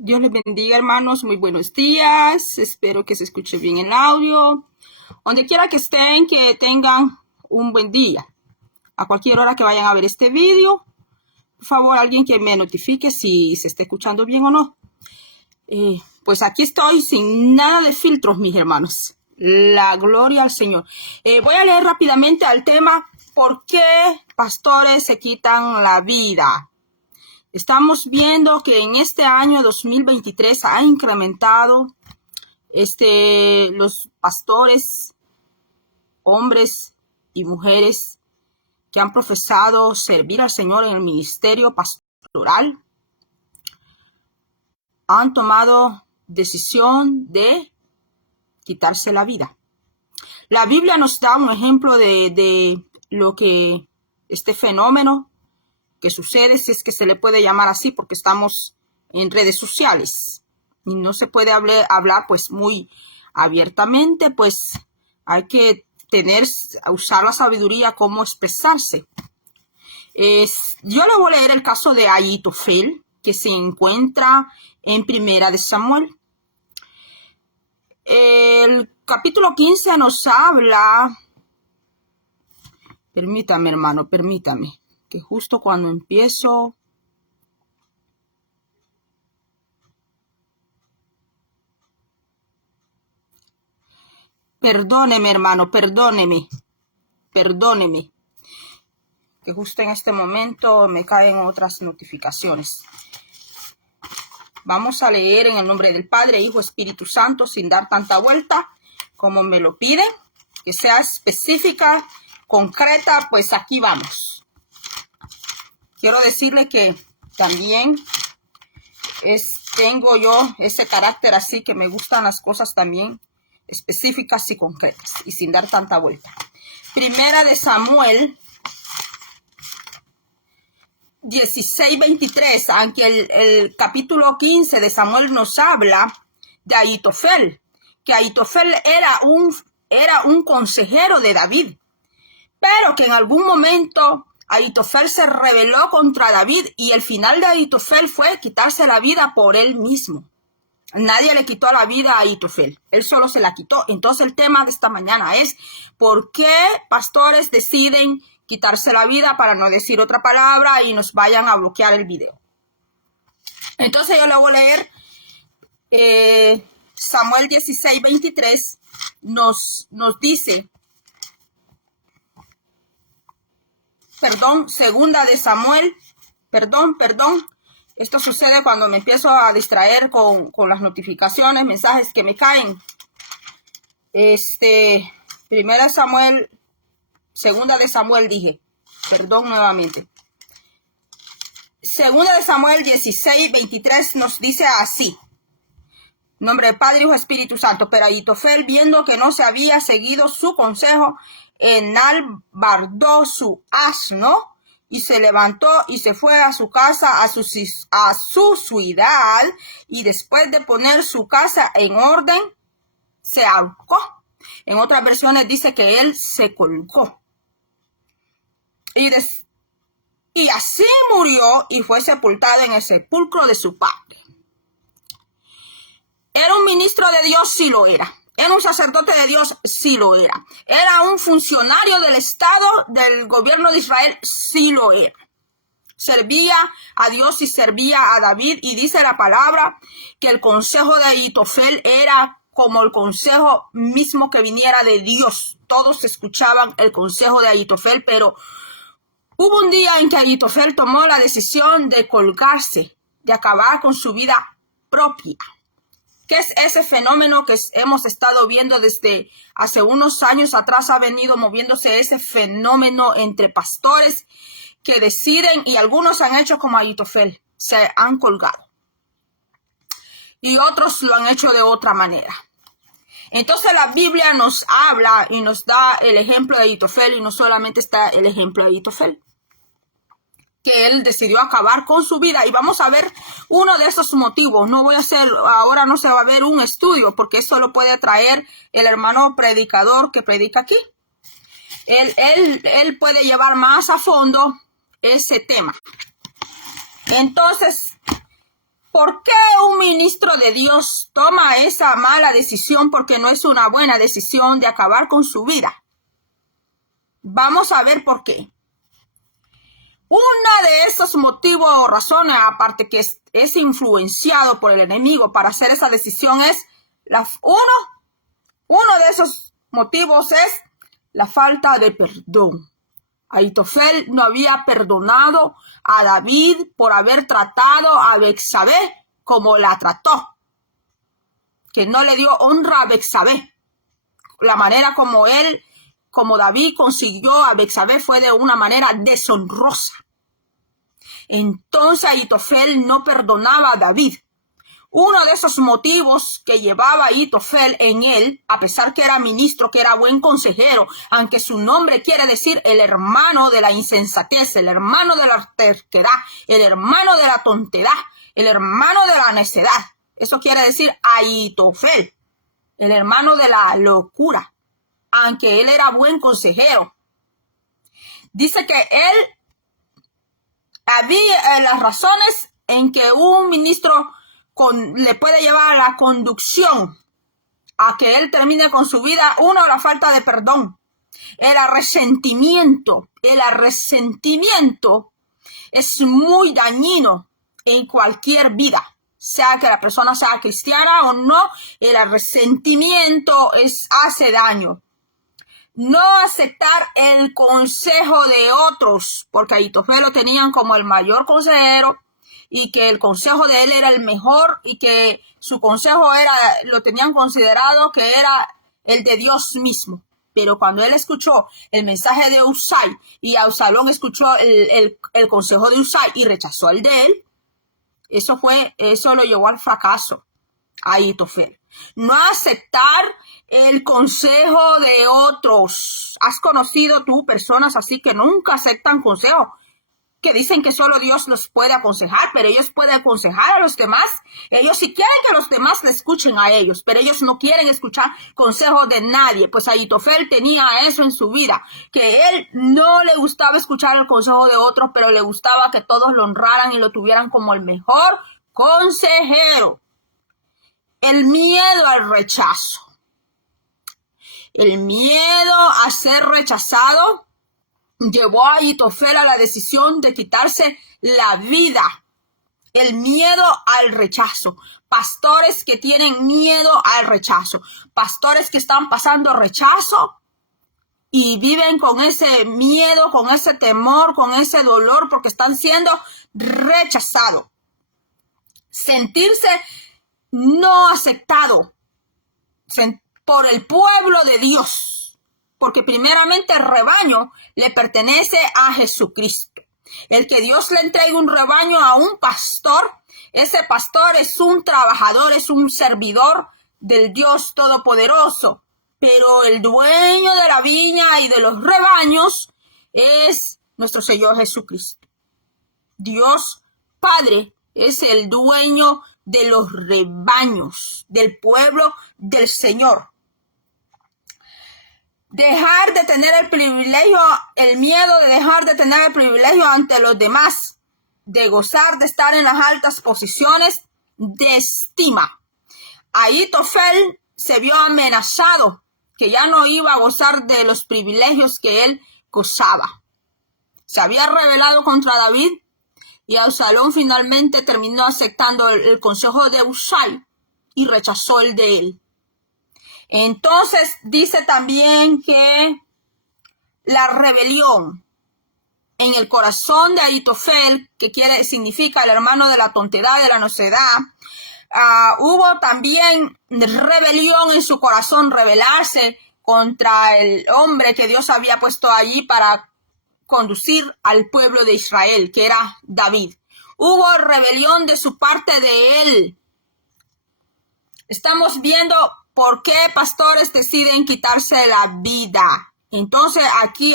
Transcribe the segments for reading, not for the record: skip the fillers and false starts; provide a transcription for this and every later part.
Dios les bendiga, hermanos. Muy buenos días. Espero que se escuche bien el audio. Donde quiera que estén, que tengan un buen día. A cualquier hora que vayan a ver este video, por favor, alguien que me notifique si se está escuchando bien o no. Pues aquí estoy sin nada de filtros, mis hermanos. La gloria al Señor. Voy a leer rápidamente al tema: ¿por qué pastores se quitan la vida? Estamos viendo que en este año 2023 ha incrementado los pastores, hombres y mujeres que han profesado servir al Señor en el ministerio pastoral, han tomado decisión de quitarse la vida. La Biblia nos da un ejemplo de lo que este fenómeno que sucede, si es que se le puede llamar así, porque estamos en redes sociales y no se puede hablar pues muy abiertamente, pues hay que usar la sabiduría cómo expresarse. Yo le voy a leer el caso de Ahitofel, que se encuentra en Primera de Samuel. El capítulo 15 nos habla, permítame hermano, permítame, que justo cuando empiezo, perdóneme hermano, perdóneme, que justo en este momento me caen otras notificaciones. Vamos a leer en el nombre del Padre, Hijo, Espíritu Santo, sin dar tanta vuelta como me lo piden, que sea específica, concreta, pues aquí vamos. Quiero decirle que también tengo yo ese carácter así, que me gustan las cosas también específicas y concretas y sin dar tanta vuelta. Primera de Samuel 16:23, aunque el capítulo 15 de Samuel nos habla de Ahitofel, que Ahitofel era un consejero de David, pero que en algún momento Ahitofel se rebeló contra David y el final de Ahitofel fue quitarse la vida por él mismo. Nadie le quitó la vida a Ahitofel, él solo se la quitó. Entonces el tema de esta mañana es: ¿por qué pastores deciden quitarse la vida, para no decir otra palabra y nos vayan a bloquear el video? Entonces yo le voy a leer Samuel 16:23, nos dice, segunda de Samuel, perdón, esto sucede cuando me empiezo a distraer con las notificaciones, mensajes que me caen. Primera de Samuel, segunda de Samuel dije, perdón nuevamente. Segunda de Samuel 16:23 nos dice así: en nombre del Padre, Hijo, Espíritu Santo. Pero Ahitofel, viendo que no se había seguido su consejo, enalbardó su asno y se levantó y se fue a su casa, a su ciudad, y después de poner su casa en orden, se ahorcó. En otras versiones dice que él se colgó. Y así murió y fue sepultado en el sepulcro de su padre. ¿Era un ministro de Dios? Sí lo era. ¿Era un sacerdote de Dios? Sí lo era. ¿Era un funcionario del Estado, del gobierno de Israel? Sí lo era. Servía a Dios y servía a David, y dice la palabra que el consejo de Ahitofel era como el consejo mismo que viniera de Dios. Todos escuchaban el consejo de Ahitofel, pero hubo un día en que Ahitofel tomó la decisión de colgarse, de acabar con su vida propia. ¿Qué es ese fenómeno que hemos estado viendo desde hace unos años atrás? Ha venido moviéndose ese fenómeno entre pastores que deciden, y algunos han hecho como Ahitofel, se han colgado. Y otros lo han hecho de otra manera. Entonces la Biblia nos habla y nos da el ejemplo de Ahitofel, y no solamente está el ejemplo de Ahitofel, que él decidió acabar con su vida, y vamos a ver uno de esos motivos. Ahora no se va a ver un estudio, porque eso lo puede traer el hermano predicador que predica aquí. Él puede llevar más a fondo ese tema. Entonces, ¿Por qué un ministro de Dios toma esa mala decisión? Porque no es una buena decisión de acabar con su vida. Vamos a ver por qué. Una de esos motivos o razones, aparte que es influenciado por el enemigo para hacer esa decisión, es uno de esos motivos es la falta de perdón. Ahitofel no había perdonado a David por haber tratado a Betsabé como la trató, que no le dio honra a Betsabé. La manera como David consiguió a Betsabé fue de una manera deshonrosa. Entonces Ahitofel no perdonaba a David. Uno de esos motivos que llevaba Ahitofel en él, a pesar que era ministro, que era buen consejero, aunque su nombre quiere decir el hermano de la insensatez, el hermano de la terquedad, el hermano de la tontedad, el hermano de la necedad. Eso quiere decir Ahitofel, el hermano de la locura, aunque él era buen consejero. Dice que él había las razones en que un ministro le puede llevar a la conducción a que él termine con su vida. Uno, la falta de perdón, el resentimiento. El resentimiento es muy dañino en cualquier vida, sea que la persona sea cristiana o no. El resentimiento hace daño. No aceptar el consejo de otros, porque a Ahitofel lo tenían como el mayor consejero y que el consejo de él era el mejor y que su consejo lo tenían considerado que era el de Dios mismo. Pero cuando él escuchó el mensaje de Usai y Absalón escuchó el consejo de Usai y rechazó el de él, eso lo llevó al fracaso a Ahitofel. No aceptar el consejo de otros. ¿Has conocido tú personas así que nunca aceptan consejo? Que dicen que solo Dios los puede aconsejar, pero ellos pueden aconsejar a los demás. Ellos sí quieren que los demás le escuchen a ellos, pero ellos no quieren escuchar consejos de nadie. Pues Ahitofel tenía eso en su vida, que él no le gustaba escuchar el consejo de otros, pero le gustaba que todos lo honraran y lo tuvieran como el mejor consejero. El miedo al rechazo. El miedo a ser rechazado llevó a Ahitofel a la decisión de quitarse la vida. El miedo al rechazo. Pastores que tienen miedo al rechazo. Pastores que están pasando rechazo y viven con ese miedo, con ese temor, con ese dolor porque están siendo rechazados. Sentirse no aceptado por el pueblo de Dios, porque primeramente el rebaño le pertenece a Jesucristo. El que Dios le entregue un rebaño a un pastor, ese pastor es un trabajador, es un servidor del Dios Todopoderoso, pero el dueño de la viña y de los rebaños es nuestro Señor Jesucristo. Dios Padre es el dueño de los rebaños, del pueblo del Señor. Dejar de tener el privilegio, el miedo de dejar de tener el privilegio ante los demás, de gozar de estar en las altas posiciones de estima. Ahitofel se vio amenazado, que ya no iba a gozar de los privilegios que él gozaba. Se había rebelado contra David y Absalón finalmente terminó aceptando el consejo de Usai y rechazó el de él. Entonces dice también que la rebelión en el corazón de Ahitofel, que significa el hermano de la tontedad, de la necedad, hubo también rebelión en su corazón, rebelarse contra el hombre que Dios había puesto allí para conducir al pueblo de Israel, que era David. Hubo rebelión de su parte de él. Estamos viendo por qué pastores deciden quitarse la vida. Entonces aquí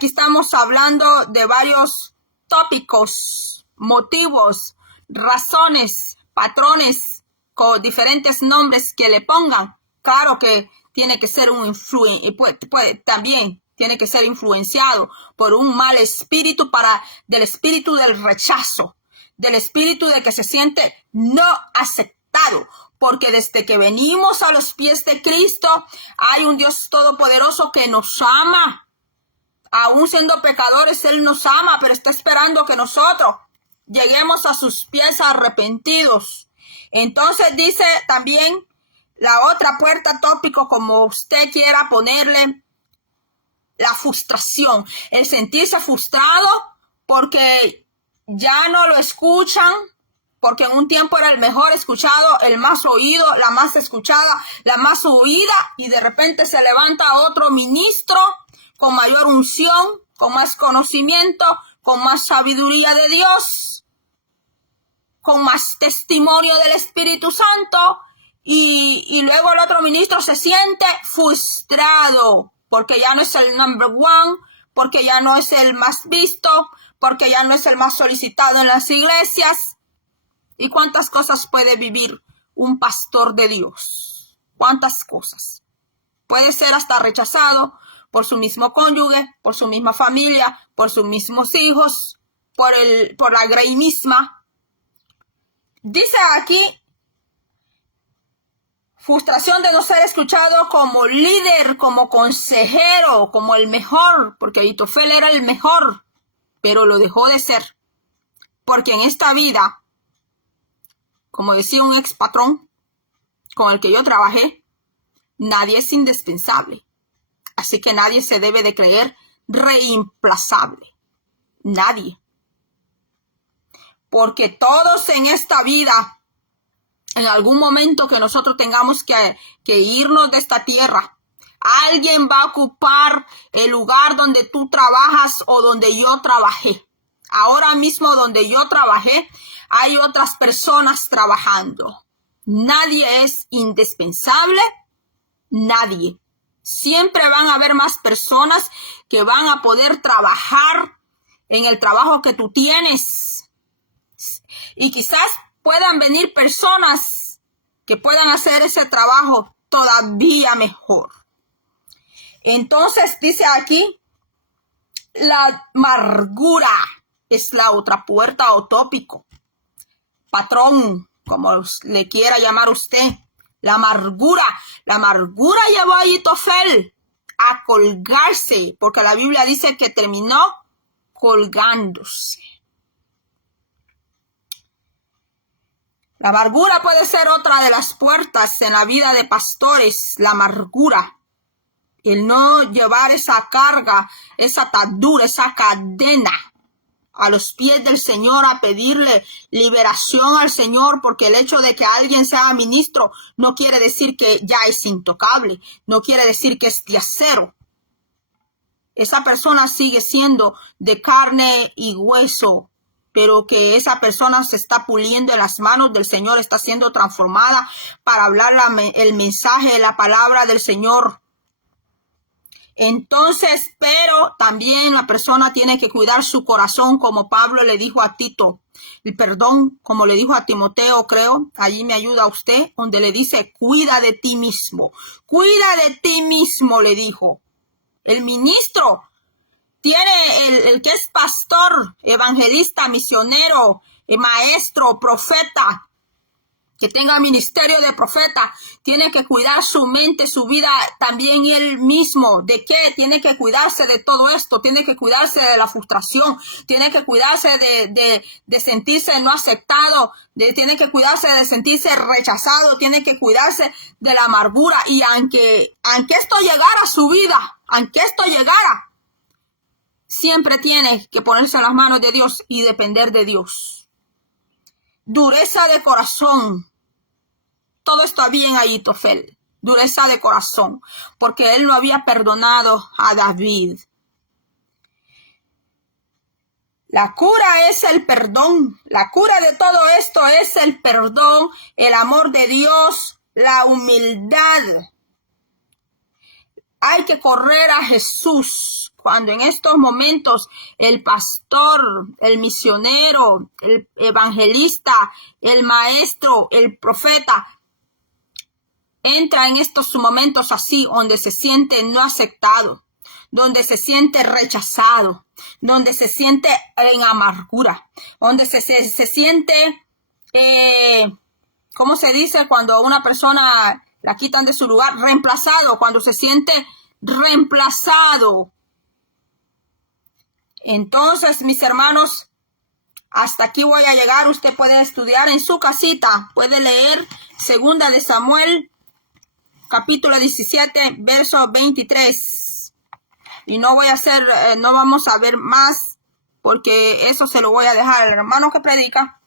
estamos hablando de varios tópicos, motivos, razones, patrones, con diferentes nombres que le pongan. Claro que tiene que ser también tiene que ser influenciado por un mal espíritu del espíritu del rechazo, del espíritu de que se siente no aceptado. Porque desde que venimos a los pies de Cristo, hay un Dios todopoderoso que nos ama. Aún siendo pecadores, Él nos ama, pero está esperando que nosotros lleguemos a sus pies arrepentidos. Entonces dice también la otra puerta, tópico, como usted quiera ponerle, la frustración. El sentirse frustrado porque ya no lo escuchan, porque en un tiempo era el mejor escuchado, el más oído, la más escuchada, la más oída, y de repente se levanta otro ministro con mayor unción, con más conocimiento, con más sabiduría de Dios, con más testimonio del Espíritu Santo, y luego el otro ministro se siente frustrado, porque ya no es el number one, porque ya no es el más visto, porque ya no es el más solicitado en las iglesias. ¿Y cuántas cosas puede vivir un pastor de Dios? ¿Cuántas cosas? Puede ser hasta rechazado por su mismo cónyuge, por su misma familia, por sus mismos hijos, por la grey misma. Dice aquí, frustración de no ser escuchado como líder, como consejero, como el mejor, porque Ahitofel era el mejor, pero lo dejó de ser. Porque en esta vida, como decía un ex patrón con el que yo trabajé, nadie es indispensable. Así que nadie se debe de creer reemplazable. Nadie. Porque todos en esta vida, en algún momento que nosotros tengamos que irnos de esta tierra, alguien va a ocupar el lugar donde tú trabajas o donde yo trabajé. Ahora mismo donde yo trabajé, hay otras personas trabajando. Nadie es indispensable. Nadie. Siempre van a haber más personas que van a poder trabajar en el trabajo que tú tienes. Y quizás puedan venir personas que puedan hacer ese trabajo todavía mejor. Entonces dice aquí, la amargura es la otra puerta o tópico. Patrón, como le quiera llamar usted. La amargura llevó a Ahitofel a colgarse, porque la Biblia dice que terminó colgándose. La amargura puede ser otra de las puertas en la vida de pastores, la amargura. El no llevar esa carga, esa atadura, esa cadena a los pies del Señor, a pedirle liberación al Señor, porque el hecho de que alguien sea ministro no quiere decir que ya es intocable, no quiere decir que es de acero. Esa persona sigue siendo de carne y hueso, pero que esa persona se está puliendo en las manos del Señor, está siendo transformada para hablar el mensaje, la palabra del Señor. Entonces, pero también la persona tiene que cuidar su corazón, como Pablo le dijo a Tito. El perdón, como le dijo a Timoteo, creo, allí me ayuda usted, donde le dice, cuida de ti mismo. Cuida de ti mismo, le dijo. El ministro tiene el que es pastor, evangelista, misionero, maestro, profeta, que tenga ministerio de profeta, tiene que cuidar su mente, su vida, también él mismo. ¿De qué? Tiene que cuidarse de todo esto, tiene que cuidarse de la frustración, tiene que cuidarse de sentirse no aceptado, tiene que cuidarse de sentirse rechazado, tiene que cuidarse de la amargura. Y aunque esto llegara a su vida, aunque esto llegara, siempre tiene que ponerse en las manos de Dios y depender de Dios. Dureza de corazón. Todo esto había en Ahitofel, dureza de corazón, porque él no había perdonado a David. La cura es el perdón. La cura de todo esto es el perdón, el amor de Dios, la humildad. Hay que correr a Jesús. Cuando en estos momentos el pastor, el misionero, el evangelista, el maestro, el profeta, entra en estos momentos así, donde se siente no aceptado, donde se siente rechazado, donde se siente en amargura, donde se siente, ¿cómo se dice? Cuando a una persona la quitan de su lugar, reemplazado, cuando se siente reemplazado. Entonces, mis hermanos, hasta aquí voy a llegar. Usted puede estudiar en su casita, puede leer 2 de Samuel, capítulo 17, verso 23. Y no voy a hacer, no vamos a ver más, porque eso se lo voy a dejar al hermano que predica,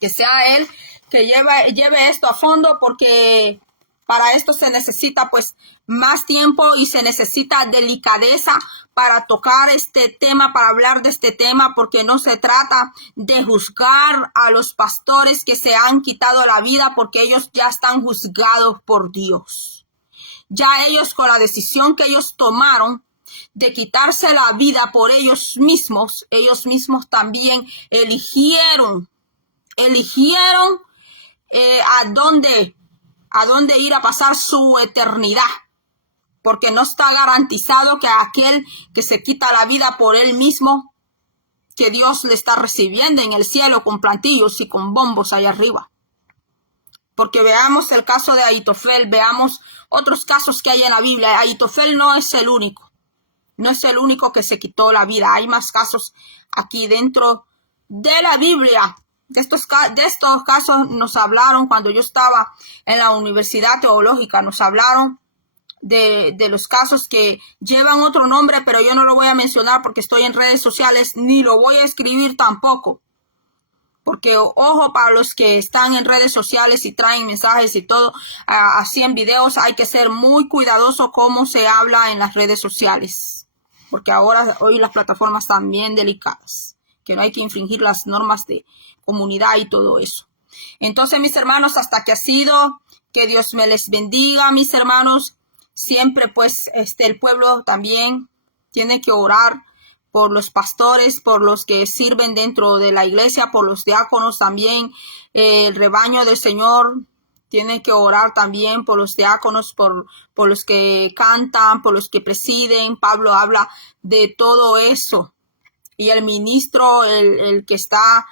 que sea él que lleve esto a fondo, porque para esto se necesita pues más tiempo y se necesita delicadeza para tocar este tema, para hablar de este tema, porque no se trata de juzgar a los pastores que se han quitado la vida, porque ellos ya están juzgados por Dios. Ya ellos, con la decisión que ellos tomaron de quitarse la vida por ellos mismos también eligieron a dónde ir a pasar su eternidad, porque no está garantizado que aquel que se quita la vida por él mismo, que Dios le está recibiendo en el cielo con plantillos y con bombos allá arriba. Porque veamos el caso de Ahitofel, veamos otros casos que hay en la Biblia. Ahitofel no es el único que se quitó la vida. Hay más casos aquí dentro de la Biblia. De estos casos nos hablaron cuando yo estaba en la Universidad Teológica, nos hablaron de los casos que llevan otro nombre, pero yo no lo voy a mencionar porque estoy en redes sociales, ni lo voy a escribir tampoco. Porque ojo, para los que están en redes sociales y traen mensajes y todo, así en videos, hay que ser muy cuidadoso cómo se habla en las redes sociales. Porque hoy las plataformas están bien delicadas, que no hay que infringir las normas de comunidad y todo eso. Entonces, mis hermanos, hasta que ha sido, que Dios me les bendiga, mis hermanos. Siempre, pues, el pueblo también tiene que orar por los pastores, por los que sirven dentro de la iglesia, por los diáconos también. El rebaño del Señor tiene que orar también por los diáconos, por los que cantan, por los que presiden. Pablo habla de todo eso. Y el ministro, el que está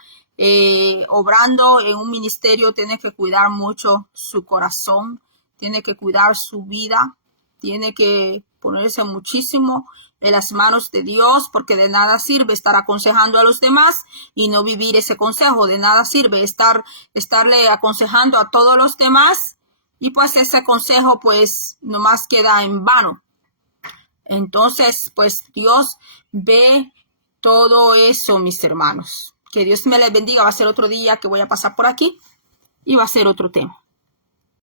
obrando en un ministerio, tiene que cuidar mucho su corazón, tiene que cuidar su vida, tiene que ponerse muchísimo en las manos de Dios, porque de nada sirve estar aconsejando a los demás y no vivir ese consejo. De nada sirve estarle aconsejando a todos los demás y pues ese consejo pues nomás queda en vano. Entonces, pues Dios ve todo eso, mis hermanos. Que Dios me les bendiga. Va a ser otro día que voy a pasar por aquí y va a ser otro tema.